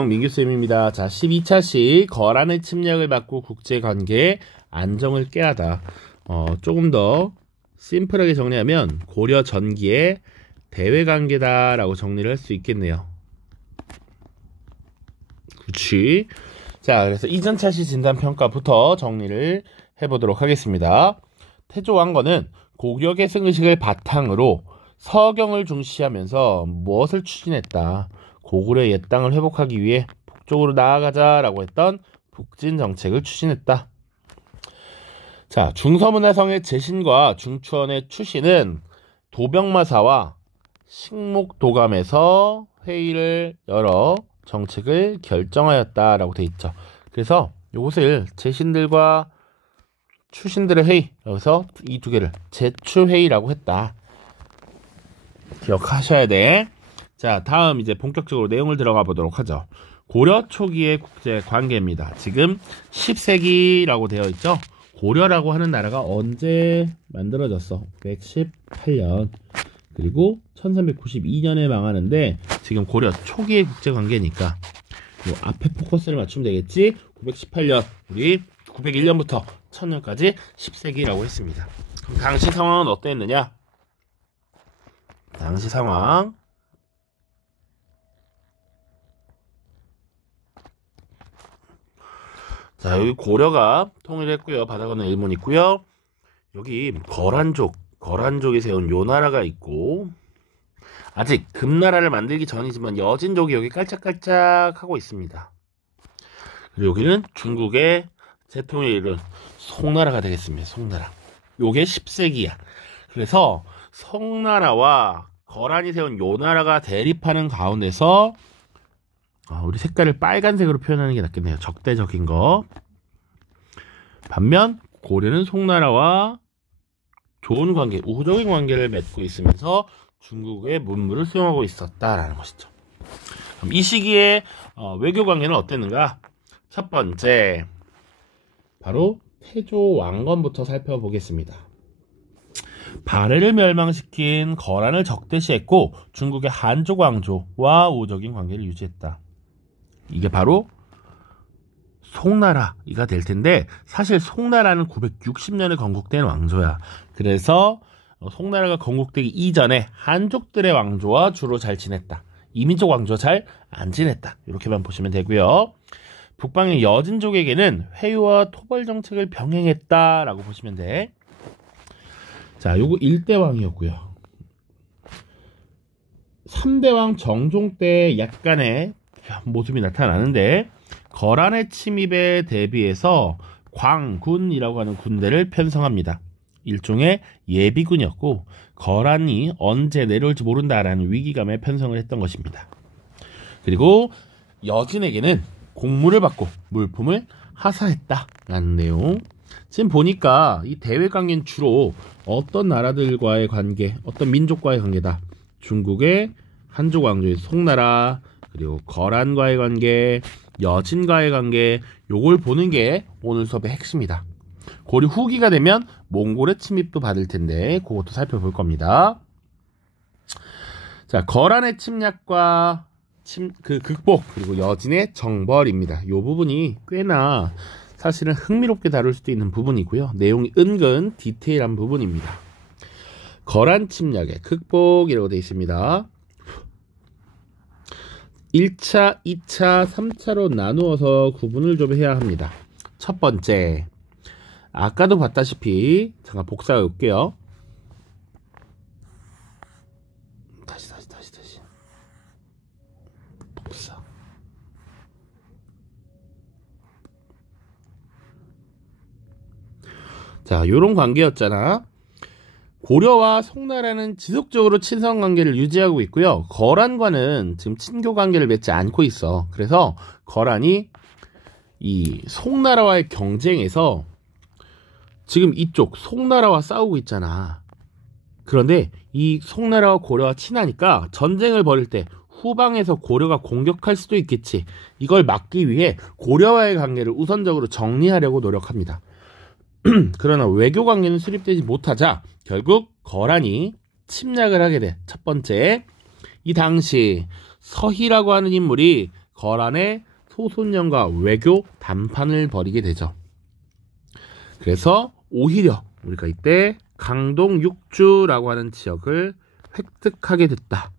민규쌤입니다. 자, 12차시 거란의 침략을 받고 국제관계의 안정을 깨하다. 조금 더 심플하게 정리하면 고려 전기의 대외관계다라고 정리를 할 수 있겠네요. 그렇지. 자, 그래서 이전차시 진단평가부터 정리를 해보도록 하겠습니다. 태조왕건은 고려 계승의식을 바탕으로 서경을 중시하면서 무엇을 추진했다? 고구려의 옛 땅을 회복하기 위해 북쪽으로 나아가자라고 했던 북진 정책을 추진했다. 자, 중서문화성의 재신과 중추원의 추신은 도병마사와 식목도감에서 회의를 열어 정책을 결정하였다라고 돼 있죠. 그래서 이것을 재신들과 추신들의 회의, 여기서 이 두 개를 제추회의라고 했다. 기억하셔야 돼. 자, 다음 이제 본격적으로 내용을 들어가 보도록 하죠. 고려 초기의 국제 관계입니다. 지금 10세기라고 되어 있죠. 고려라고 하는 나라가 언제 만들어졌어? 118년. 그리고 1392년에 망하는데 지금 고려 초기의 국제 관계니까 요 앞에 포커스를 맞추면 되겠지. 918년, 우리 901년부터 1000년까지 10세기라고 했습니다. 그럼 당시 상황은 어땠느냐? 당시 상황. 자, 여기 고려가 통일했고요. 바다건너 일본 있고요. 여기 거란족이 세운 요 나라가 있고, 아직 금나라를 만들기 전이지만 여진족이 여기 깔짝깔짝 하고 있습니다. 그리고 여기는 중국의 재통을 이룬 송나라가 되겠습니다. 송나라. 요게 10세기야. 그래서 송나라와 거란이 세운 요 나라가 대립하는 가운데서 우리 색깔을 빨간색으로 표현하는 게 낫겠네요. 적대적인 거. 반면 고려는 송나라와 좋은 관계, 우호적인 관계를 맺고 있으면서 중국의 문물을 수용하고 있었다라는 것이죠. 그럼 이 시기에 외교 관계는 어땠는가? 첫 번째, 바로 태조 왕건부터 살펴보겠습니다. 발해를 멸망시킨 거란을 적대시했고 중국의 한족 왕조와 우호적인 관계를 유지했다. 이게 바로 송나라가 될 텐데, 사실 송나라는 960년에 건국된 왕조야. 그래서 송나라가 건국되기 이전에 한족들의 왕조와 주로 잘 지냈다. 이민족 왕조와 잘 안 지냈다. 이렇게만 보시면 되고요. 북방의 여진족에게는 회유와 토벌 정책을 병행했다라고 보시면 돼. 자, 요거 1대 왕이었고요. 3대 왕 정종 때 약간의 모습이 나타나는데, 거란의 침입에 대비해서 광군이라고 하는 군대를 편성합니다. 일종의 예비군이었고 거란이 언제 내려올지 모른다라는 위기감에 편성을 했던 것입니다. 그리고 여진에게는 공물을 받고 물품을 하사했다라는 내용. 지금 보니까 이 대외관계는 주로 어떤 나라들과의 관계, 어떤 민족과의 관계다. 중국의 한족 왕조의 송나라, 그리고 거란과의 관계, 여진과의 관계, 요걸 보는 게 오늘 수업의 핵심이다. 고려 후기가 되면 몽골의 침입도 받을 텐데 그것도 살펴볼 겁니다. 자, 거란의 침략과 극복, 그리고 여진의 정벌입니다. 요 부분이 꽤나 사실은 흥미롭게 다룰 수도 있는 부분이고요. 내용이 은근 디테일한 부분입니다. 거란 침략의 극복이라고 되어 있습니다. 1차, 2차, 3차로 나누어서 구분을 좀 해야 합니다. 첫 번째, 아까도 봤다시피, 잠깐 복사해 올게요. 다시. 복사. 자, 요런 관계였잖아. 고려와 송나라는 지속적으로 친선 관계를 유지하고 있고요. 거란과는 지금 친교 관계를 맺지 않고 있어. 그래서 거란이 이 송나라와의 경쟁에서 지금 이쪽 송나라와 싸우고 있잖아. 그런데 이 송나라와 고려와 친하니까 전쟁을 벌일 때 후방에서 고려가 공격할 수도 있겠지. 이걸 막기 위해 고려와의 관계를 우선적으로 정리하려고 노력합니다. 그러나 외교 관계는 수립되지 못하자 결국 거란이 침략을 하게 돼. 첫 번째, 이 당시 서희라고 하는 인물이 거란의 소손령과 외교 담판을 벌이게 되죠. 그래서 오히려 우리가 이때 강동 육주라고 하는 지역을 획득하게 됐다.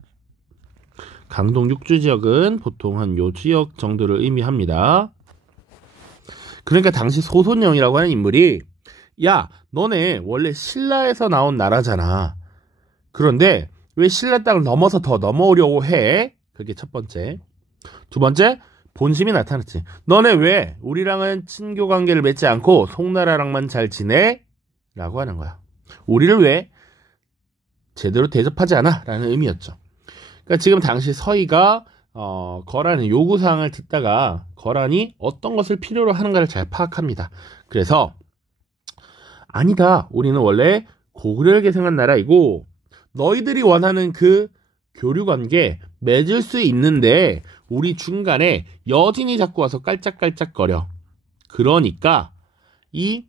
강동 육주 지역은 보통 한 요 지역 정도를 의미합니다. 그러니까 당시 소손령이라고 하는 인물이 야, 너네 원래 신라에서 나온 나라잖아. 그런데 왜 신라 땅을 넘어서 더 넘어오려고 해? 그게 첫 번째. 두 번째, 본심이 나타났지. 너네 왜 우리랑은 친교 관계를 맺지 않고 송나라랑만 잘 지내? 라고 하는 거야. 우리를 왜 제대로 대접하지 않아? 라는 의미였죠. 그러니까 지금 당시 서희가 거란의 요구사항을 듣다가 거란이 어떤 것을 필요로 하는가를 잘 파악합니다. 그래서 아니다. 우리는 원래 고구려를 계승한 나라이고 너희들이 원하는 그 교류관계 맺을 수 있는데 우리 중간에 여진이 자꾸 와서 깔짝깔짝거려. 그러니까 이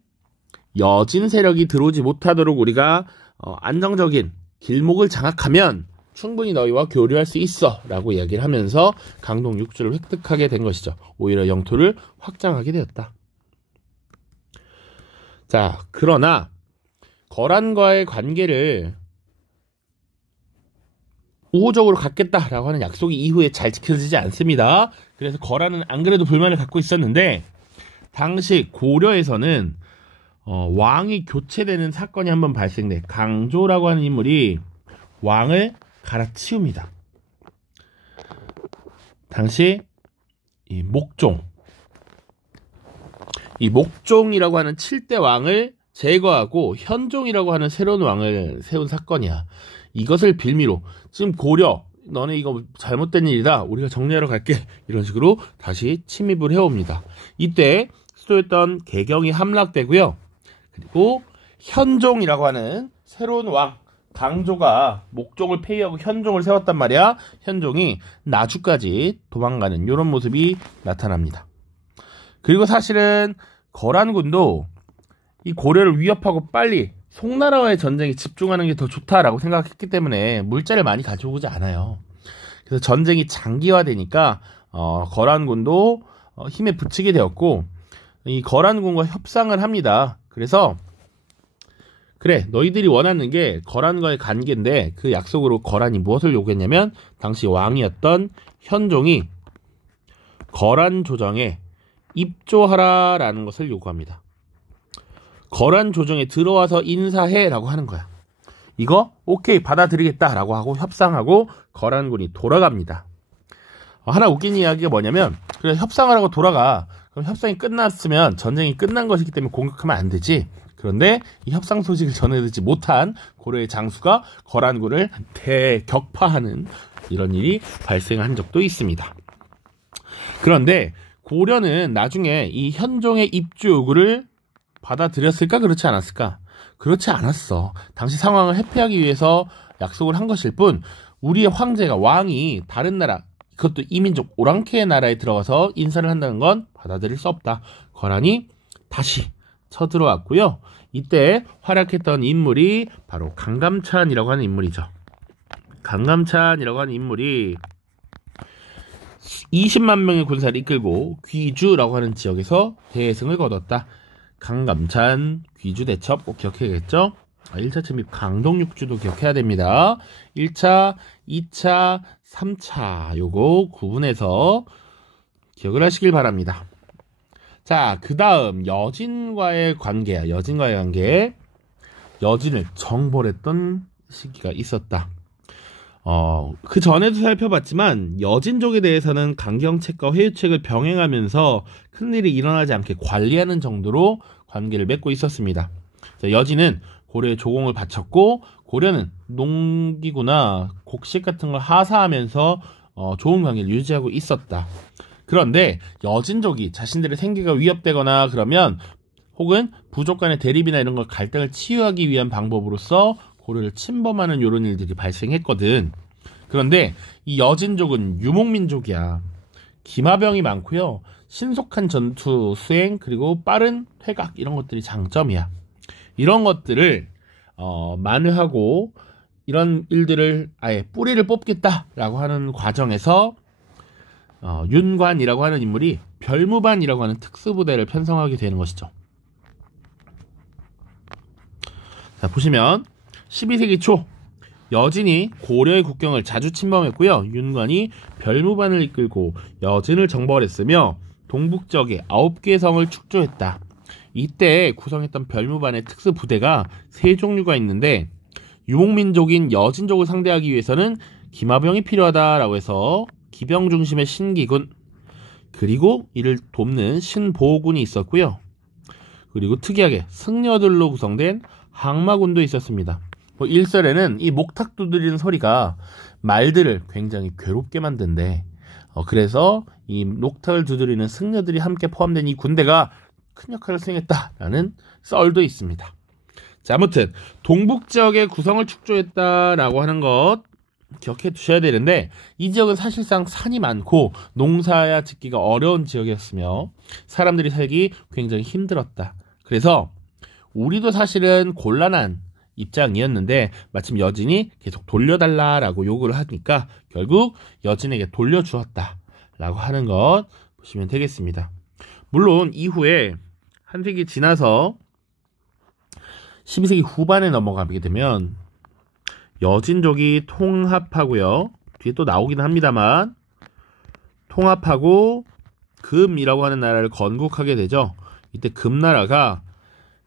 여진 세력이 들어오지 못하도록 우리가 안정적인 길목을 장악하면 충분히 너희와 교류할 수 있어 라고 이야기를 하면서 강동 육주를 획득하게 된 것이죠. 오히려 영토를 확장하게 되었다. 자, 그러나 거란과의 관계를 우호적으로 갖겠다라고 하는 약속이 이후에 잘 지켜지지 않습니다. 그래서 거란은 안 그래도 불만을 갖고 있었는데 당시 고려에서는 왕이 교체되는 사건이 한번 발생돼. 강조라고 하는 인물이 왕을 갈아치웁니다. 당시 이 목종이라고 하는 7대 왕을 제거하고 현종이라고 하는 새로운 왕을 세운 사건이야. 이것을 빌미로 지금 고려 너네 이거 잘못된 일이다. 우리가 정리하러 갈게. 이런 식으로 다시 침입을 해옵니다. 이때 수도였던 개경이 함락되고요. 그리고 현종이라고 하는 새로운 왕 강조가 목종을 폐위하고 현종을 세웠단 말이야. 현종이 나주까지 도망가는 이런 모습이 나타납니다. 그리고 사실은 거란군도 이 고려를 위협하고 빨리 송나라와의 전쟁에 집중하는 게 더 좋다라고 생각했기 때문에 물자를 많이 가져오지 않아요. 그래서 전쟁이 장기화되니까 거란군도 힘에 부치게 되었고 이 거란군과 협상을 합니다. 그래서 그래 너희들이 원하는 게 거란과의 관계인데 그 약속으로 거란이 무엇을 요구했냐면 당시 왕이었던 현종이 거란 조정에 입조하라라는 것을 요구합니다. 거란 조정에 들어와서 인사해라고 하는 거야. 이거 오케이 받아들이겠다라고 하고 협상하고 거란군이 돌아갑니다. 하나 웃긴 이야기가 뭐냐면 그래 협상을 하고 돌아가. 그럼 협상이 끝났으면 전쟁이 끝난 것이기 때문에 공격하면 안 되지. 그런데 이 협상 소식을 전해듣지 못한 고려의 장수가 거란군을 대격파하는 이런 일이 발생한 적도 있습니다. 그런데 고려는 나중에 이 현종의 입주 요구를 받아들였을까? 그렇지 않았을까? 그렇지 않았어. 당시 상황을 회피하기 위해서 약속을 한 것일 뿐 우리의 황제가 왕이 다른 나라 그것도 이민족 오랑캐의 나라에 들어가서 인사를 한다는 건 받아들일 수 없다. 거란이 다시 쳐들어왔고요. 이때 활약했던 인물이 바로 강감찬이라고 하는 인물이죠. 강감찬이라고 하는 인물이 20만 명의 군사를 이끌고 귀주라고 하는 지역에서 대승을 거뒀다. 강감찬, 귀주 대첩 꼭 기억해야겠죠? 1차 침입 강동육주도 기억해야 됩니다. 1차, 2차, 3차 요거 구분해서 기억을 하시길 바랍니다. 자, 그 다음 여진과의 관계야. 여진과의 관계. 여진을 정벌했던 시기가 있었다. 그 전에도 살펴봤지만 여진족에 대해서는 강경책과 회유책을 병행하면서 큰일이 일어나지 않게 관리하는 정도로 관계를 맺고 있었습니다. 여진은 고려에 조공을 바쳤고 고려는 농기구나 곡식 같은 걸 하사하면서 좋은 관계를 유지하고 있었다. 그런데 여진족이 자신들의 생계가 위협되거나 그러면 혹은 부족 간의 대립이나 이런 걸 갈등을 치유하기 위한 방법으로서 고려를 침범하는 이런 일들이 발생했거든. 그런데 이 여진족은 유목민족이야. 기마병이 많고요. 신속한 전투 수행 그리고 빠른 퇴각 이런 것들이 장점이야. 이런 것들을 만회하고 이런 일들을 아예 뿌리를 뽑겠다라고 하는 과정에서 윤관이라고 하는 인물이 별무반이라고 하는 특수부대를 편성하게 되는 것이죠. 자, 보시면 12세기 초 여진이 고려의 국경을 자주 침범했고요. 윤관이 별무반을 이끌고 여진을 정벌했으며 동북 지역에 9개의 성을 축조했다. 이때 구성했던 별무반의 특수부대가 세 종류가 있는데, 유목민족인 여진족을 상대하기 위해서는 기마병이 필요하다라고 해서 기병 중심의 신기군, 그리고 이를 돕는 신보군이 있었고요. 그리고 특이하게 승려들로 구성된 항마군도 있었습니다. 일설에는 이 목탁 두드리는 소리가 말들을 굉장히 괴롭게 만든대. 그래서 이 목탁을 두드리는 승려들이 함께 포함된 이 군대가 큰 역할을 수행했다라는 썰도 있습니다. 자, 아무튼 동북 지역의 구성을 축조했다라고 하는 것 기억해 두셔야 되는데, 이 지역은 사실상 산이 많고 농사야 짓기가 어려운 지역이었으며 사람들이 살기 굉장히 힘들었다. 그래서 우리도 사실은 곤란한 입장이었는데 마침 여진이 계속 돌려달라라고 요구를 하니까 결국 여진에게 돌려주었다라고 하는 것 보시면 되겠습니다. 물론 이후에 한 세기 지나서 12세기 후반에 넘어가게 되면 여진족이 통합하고요. 뒤에 또 나오긴 합니다만 통합하고 금이라고 하는 나라를 건국하게 되죠. 이때 금나라가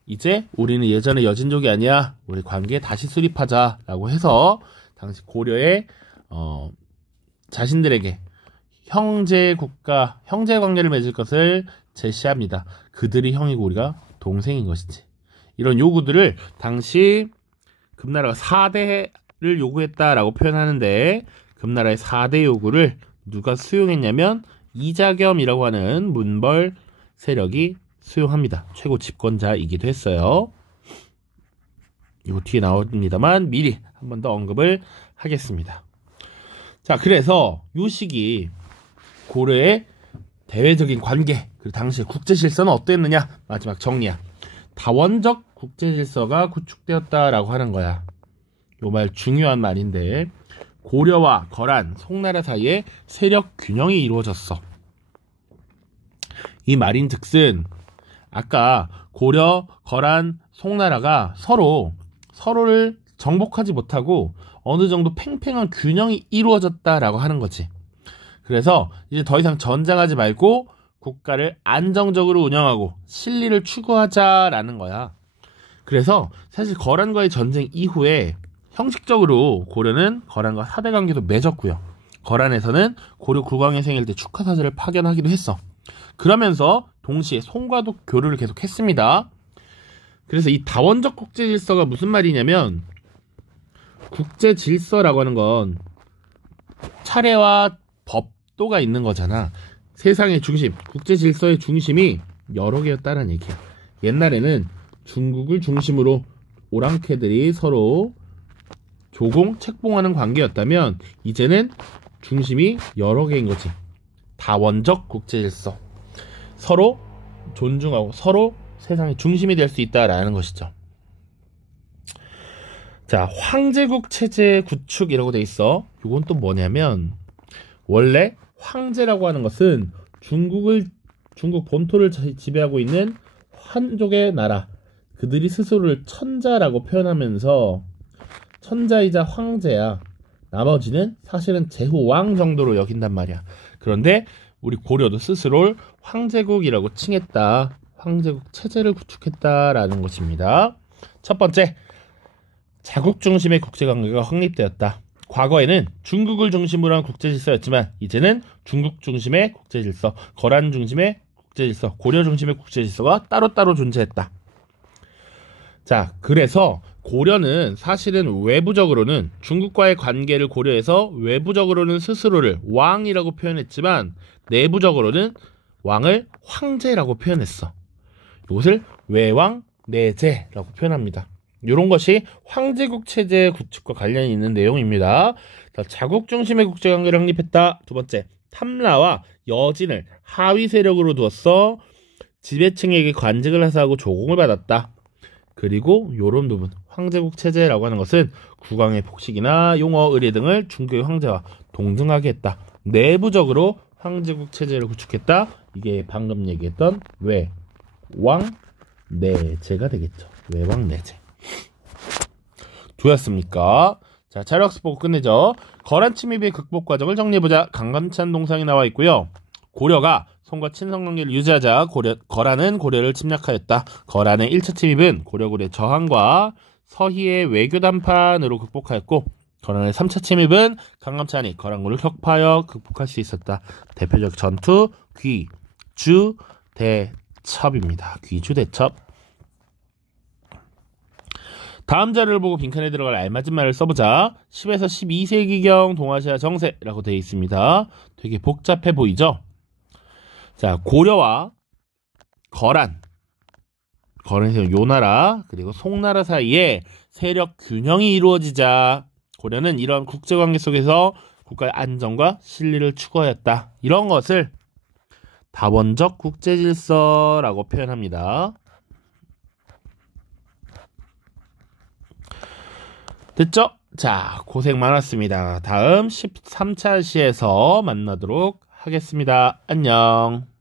이제 우리는 예전에 여진족이 아니야, 우리 관계 다시 수립하자라고 해서 당시 고려의 자신들에게 형제 관계를 맺을 것을 제시합니다. 그들이 형이고 우리가 동생인 것이지. 이런 요구들을 당시 금나라가 4대를 요구했다라고 표현하는데, 금나라의 4대 요구를 누가 수용했냐면 이자겸이라고 하는 문벌 세력이 수용합니다. 최고 집권자이기도 했어요. 이거 뒤에 나옵니다만 미리 한 번 더 언급을 하겠습니다. 자, 그래서 이 시기 고려의 대외적인 관계, 그리고 당시의 국제질서는 어땠느냐? 마지막 정리야. 다원적 국제질서가 구축되었다라고 하는 거야. 요 말 중요한 말인데, 고려와 거란, 송나라 사이에 세력 균형이 이루어졌어. 이 말인즉슨 아까 고려, 거란, 송나라가 서로를 정복하지 못하고 어느 정도 팽팽한 균형이 이루어졌다라고 하는 거지. 그래서 이제 더 이상 전쟁하지 말고 국가를 안정적으로 운영하고 실리를 추구하자라는 거야. 그래서 사실 거란과의 전쟁 이후에 형식적으로 고려는 거란과 사대 관계도 맺었고요. 거란에서는 고려 국왕이 생일 때 축하사절을 파견하기도 했어. 그러면서 동시에 송과도 교류를 계속했습니다. 그래서 이 다원적 국제질서가 무슨 말이냐면, 국제질서라고 하는 건 차례와 법도가 있는 거잖아. 세상의 중심, 국제질서의 중심이 여러 개였다는 얘기야. 옛날에는 중국을 중심으로 오랑캐들이 서로 조공, 책봉하는 관계였다면 이제는 중심이 여러 개인 거지. 다원적 국제질서. 서로 존중하고 서로 세상의 중심이 될 수 있다라는 것이죠. 자, 황제국 체제 구축이라고 돼 있어. 이건 또 뭐냐면, 원래 황제라고 하는 것은 중국 본토를 지배하고 있는 한족의 나라, 그들이 스스로를 천자라고 표현하면서 천자이자 황제야. 나머지는 사실은 제후왕 정도로 여긴단 말이야. 그런데 우리 고려도 스스로를 황제국이라고 칭했다. 황제국 체제를 구축했다라는 것입니다. 첫 번째, 자국 중심의 국제관계가 확립되었다. 과거에는 중국을 중심으로 한 국제질서였지만 이제는 중국 중심의 국제질서, 거란 중심의 국제질서, 고려 중심의 국제질서가 따로따로 존재했다. 자, 그래서 고려는 사실은 외부적으로는 중국과의 관계를 고려해서 외부적으로는 스스로를 왕이라고 표현했지만 내부적으로는 왕을 황제라고 표현했어. 이것을 외왕 내제라고 표현합니다. 이런 것이 황제국 체제 구축과 관련이 있는 내용입니다. 자, 자국 중심의 국제관계를 확립했다. 두 번째, 탐라와 여진을 하위 세력으로 두었어 지배층에게 관직을 하사하고 조공을 받았다. 그리고 이런 부분, 황제국 체제라고 하는 것은 국왕의 복식이나 용어, 의례 등을 중국의 황제와 동등하게 했다. 내부적으로 황제국 체제를 구축했다. 이게 방금 얘기했던 외왕내제가 되겠죠. 외왕내제. 되었습니까? 자, 자료학습 보고 끝내죠. 거란 침입의 극복 과정을 정리해보자. 강감찬 동상이 나와 있고요. 고려가 송과 친선 관계를 유지하자 거란은 고려를 침략하였다. 거란의 1차 침입은 고려군의 저항과 서희의 외교 담판으로 극복하였고, 거란의 3차 침입은 강감찬이 거란군을 격파하여 극복할 수 있었다. 대표적 전투 귀주대첩입니다. 귀주대첩. 다음 자료를 보고 빈칸에 들어갈 알맞은 말을 써보자. 10에서 12세기경 동아시아 정세라고 되어 있습니다. 되게 복잡해 보이죠? 자, 고려와 거란에서 요나라 그리고 송나라 사이에 세력 균형이 이루어지자 고려는 이런 국제관계 속에서 국가의 안정과 신리를 추구하였다. 이런 것을 다원적 국제질서라고 표현합니다. 됐죠? 자, 고생 많았습니다. 다음 13차 시에서 만나도록 하겠습니다. 안녕.